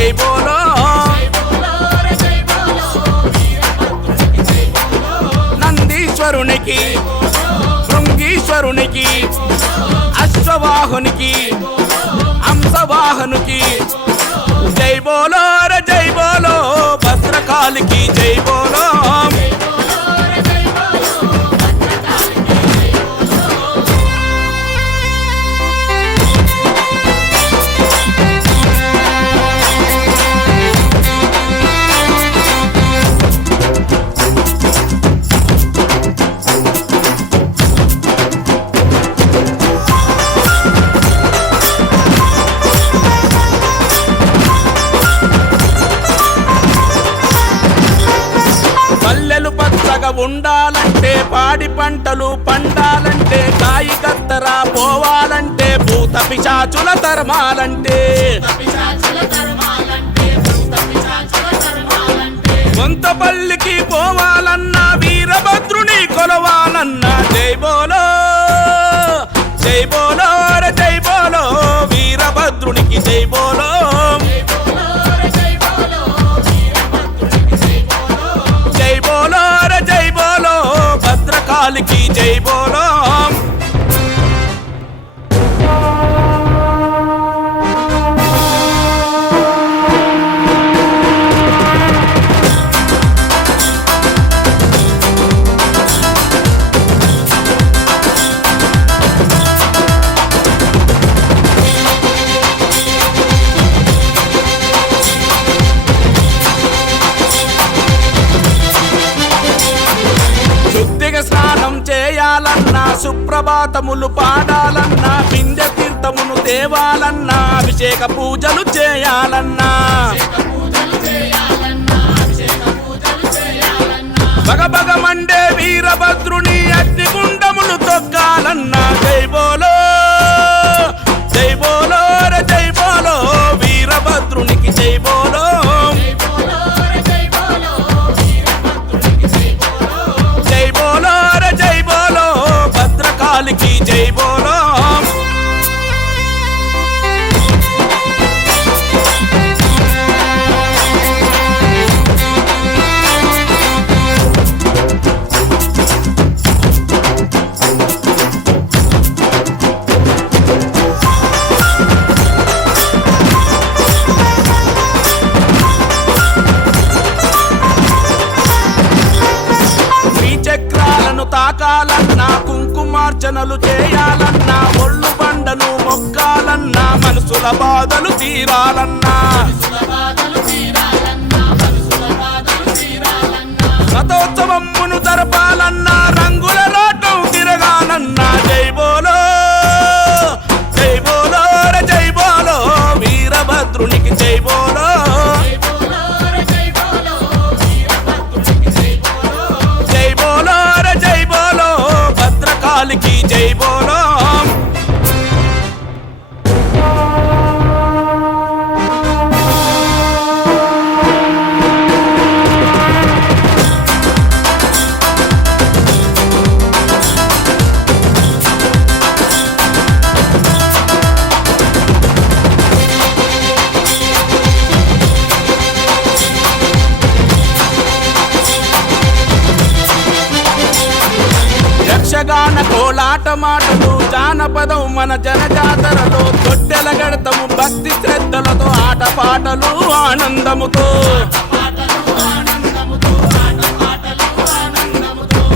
జై బోలో నందీశ్వరునికి భృంగీశ్వరునికి అశ్వవాహునికి హంసవాహనుకి జై బోలో రే జై బోలో భద్రకాళికి జై బోలో ఉండాలంటే పాడి పంటలు పండాలంటే కాయి కత్తర పోవాలంటే భూత పిశాచుల తరమాలంటే కొంతపల్లికి పోవాలన్నా వీరభద్రుని కొలవాలన్నా జై బోలో జై బోలో రే జై బోలో వీరభద్రునికి జై బోలో జై బోలో రే జై బోలో భద్రకాళికి జై బోలో స్నానం చేయాలన్నా సుప్రభాతములు పాడాలన్నా బిందె తీర్థమును తేవాలన్నా అభిషేక పూజలు చేయాలన్నా భగభగ మండే వీరభద్రుని అగ్నిగుండములు తొక్కాలన్నా జై బోలో జై బోలో రే జై బోలో వీరభద్రునికి జై బోలో భద్రకాళికి జై బోలో శ్రీచక్రాలను తాకాలన్నా కుంకుమార్చనలు చేయాలన్నా ఒళ్ళు బండను మొక్కాలన్నా మనసుల బాధలు తీరాలన్నా రథోత్సవమును జరపాలన్నా రంగుల రాటం తిరగాలన్నా జై బోలో జై బోలో రే జై బోలో వీరభద్రునికి జై బోలో జై బోలో రే జై బోలో భద్రకాళికి జై బోలో యక్షగాన కోలాట మాటలు జానపదం మన జనజాతరలో తొట్టెల గడతము భక్తి శ్రద్ధలతో ఆటపాటలు ఆనందముతో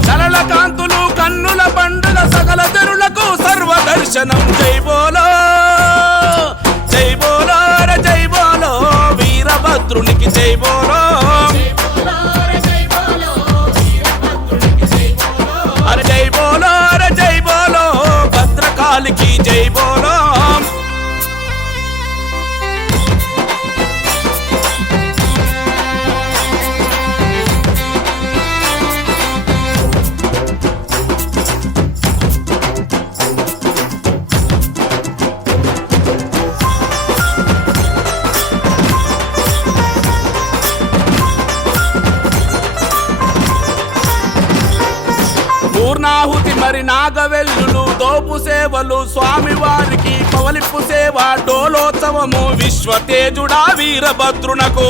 సరళ కాంతులు కన్నుల పండుగ సకల జనులకు సర్వదర్శనం జై బోలో జై బోలో రే జై బోలో వీరభద్రునికి జై బోలో అరే జై బోలో రే జై బోలో భద్రకాళికి జై బోలో పూర్ణాహుతి మరి నాగవెల్లులు దోపు సేవలు స్వామివారికి పవలింపు సేవ డోలోత్సవము విశ్వతేజుడా వీరభద్రునకు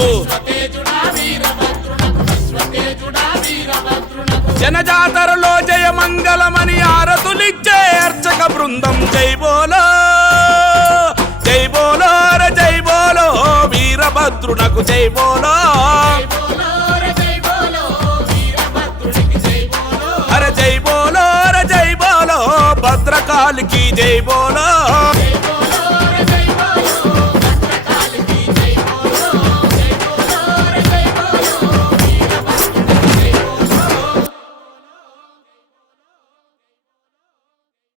జనజాతరలో జయమంగళమని ఆరతులిచ్చే అర్చక బృందం జై బోలో జై బోలో ర జై బోలో వీరభద్రునకు జై బోలో